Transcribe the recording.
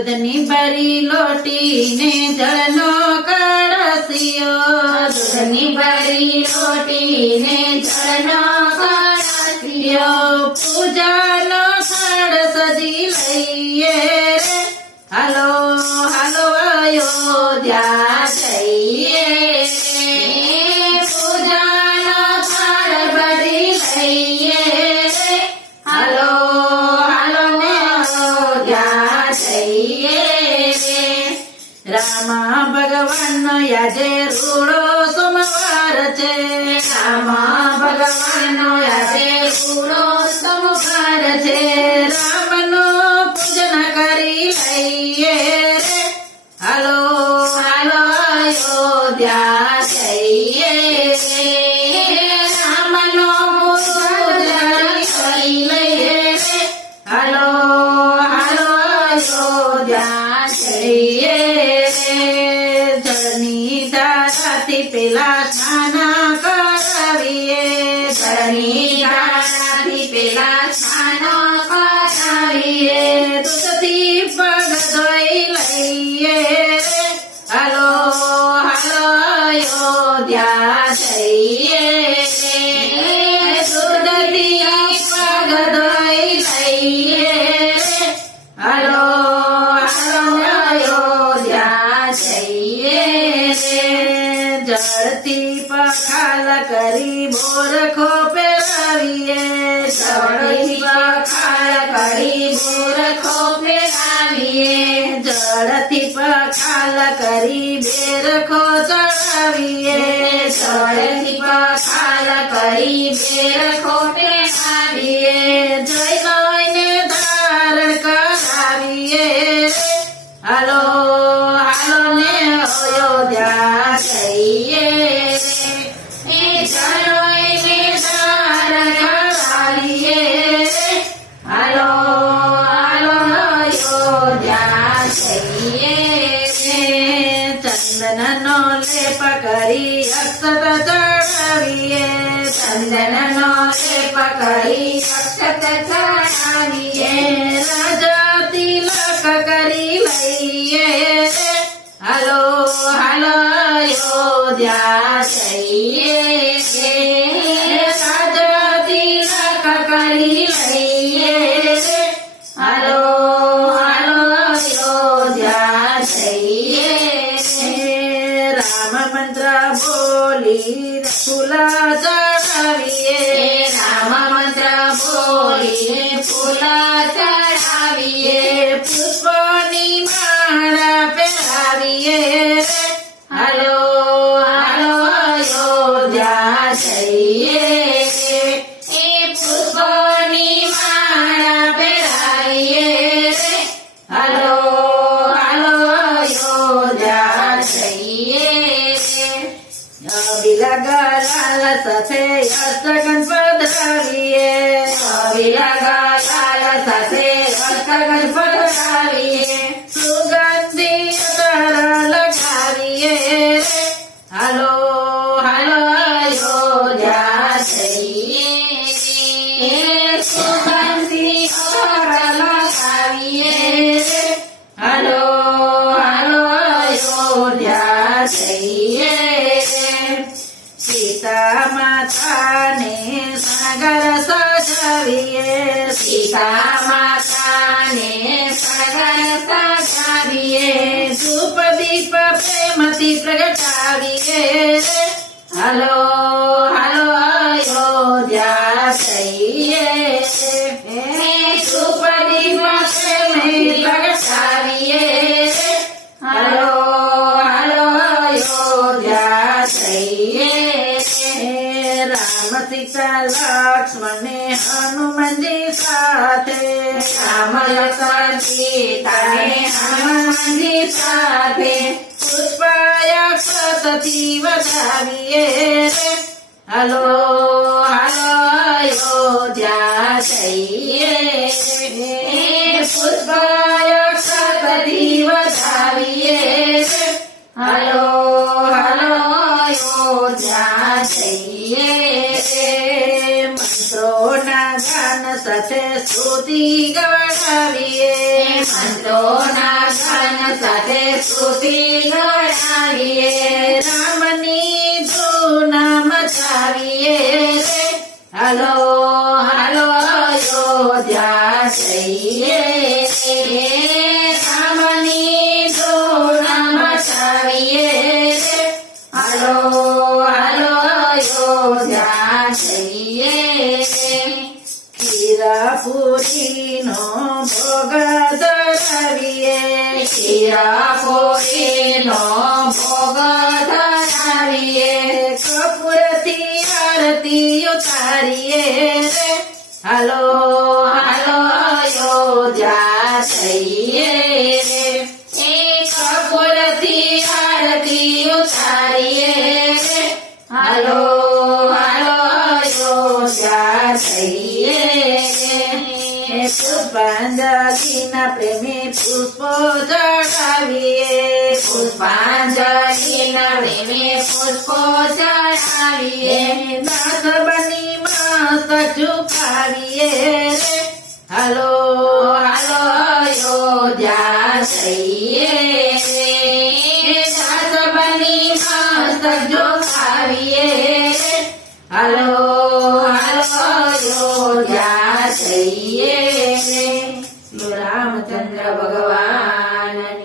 દૂધની ભરી લોટીને જળનો કળશિયો, દૂધની ભરી લોટીને જળનો કળશિયો, પૂજાનો થાળ સજી લઈએ રે, હાલો હાલો અયોધ્યા જઈએ રે. પૂજાનો થાળ ભરી લઈએ રે, હાલો હાલો અયોધ્યા જઈએ રે. રામા ભગવાનનો આજે રૂડો સોમવાર છે, રામા ભગવાનનો આજે પૂરો સોમવાર છે. રામનો પૂજન કરી લઈએ રે, હાલો હાલો અયોધ્યા જઈએ રે. રામનો પૂજન કરી લઈએ રે, હાલો હાલો અયોધ્યા જઈએ રે. જળની ધારાથી પેલા સ્નાન કરાવીએ, જળની ધારાથી પેલા સ્નાન કરાવીએ. દૂધથી પગ ધોઈ લઈએ રે, હાલો હાલો અયોધ્યા જઈએ રે. દૂધથી પગ ધોઈ લઈએ રે, હાલો હાલો અયોધ્યા જઈએ રે. જળથી પખાલ કરી બોરખો પહેરાવીએ, જળથી પખાલ કરી બોરખો પહેરાવીએ. જળથી પખાલ કરી બેરખો ચડાવીએ, જળથી પખાલ કરી બેરખો પહેરાવીએ. જય લઈને ધારણ કરાવીએ રે, હાલો હાલો ને અયોધ્યા જઈએ રે. એ જળોઈને ધારણ કરાવીએ રે, હાલો હાલો અયોધ્યા જઈએ રે. ચંદનનો લેપ કરી અક્ષત ચડાવીએ, ચંદનનો લેપ કરી અક્ષત ચડાવીએ. રાજા તિલક કરી લઈએ રે, હાલો હાલો અયોધ્યા જઈએ રે. રાજા તિલક કરી લઈએ રે, હાલો હાલો અયોધ્યા જઈએ રે. રામ મંત્ર બોલી ફૂલા ચડાવીએ, રામ મંત્ર બોલીને ફૂલ ચડાવીએ. પુષ્પની માળા પહેરાવીએ રે, હાલો હાલો અયોધ્યા જઈએ રે. એ પુષ્પની માળા પહેરાવીએ રે, હાલો હાલો અયોધ્યા જઈએ રે. બિલગલાલ સાથે અષ્ટગન પધરાવીએ, બિલગલાલ સાથે અષ્ટગન પધરાવીએ. સુગંધી અતર લગાવીએ રે, હાલો હાલો અયોધ્યા જઈએ એ સુગંધી અતર લગાવીએ રે, હાલો હાલો અયોધ્યા જઈએ રે. સીતા માતાને શણગાર સજાવીએ, સીતા માતાને શણગાર સજાવીએ. ધૂપ દીપ પ્રેમથી પ્રગટાવીએ રે, હાલો હાલો અયોધ્યા જઈએ રે. ધૂપ દીપ પ્રેમથી પ્રગટાવીએ રે, હાલો હાલો અયોધ્યા જઈએ રે. રામ સીતા લક્ષ્મણને હનુમાનજી સાથે, રામ લક્ષ્મણ સીતાને હનુમાનજી સાથે. પુષ્પાયક્ષતથી વધાવીએ રે, હાલો હાલો અયોધ્યા જઈએ રે. પુષ્પાયક્ષતથી વધાવીએ રે, હાલો હાલો અયોધ્યા જઈએ રે. મંત્રોના ગાન સાથે સ્તુતિ ગવડાવીએ મંત્રોના ગાન સાથે સ્તુતિ ગવડાવીએ રામની ધૂન મચાવીએ રે હાલો હાલો અયોધ્યા જઈએ રે રામની ધૂન મચાવીએ રે હાલો હાલો અયોધ્યા જઈએ રે ખીરાપુરીનો ભોગ ધરાવીએ ખીરાપુરીનો ભોગ ધરાવીએ કપૂરથી આરતી ઉતારીએ રે હાલો હાલો અયોધ્યા જઈએ રે કપૂરથી આરતી ઉતારીએ રે હાલો હાલો અયોધ્યા જઈએ રે પુષ્પાંજલિના પ્રેમે પુષ્પો ચડાવીએ પુષ્પાંજલિના પ્રેમે પુષ્પો ચડાવીએ નાથ બની મસ્ત ઝુકાવીએ રે હાલો હાલો અયોધ્યા જઈએ રે નાથ બની મસ્ત ઝુકાવીએ રે હાલો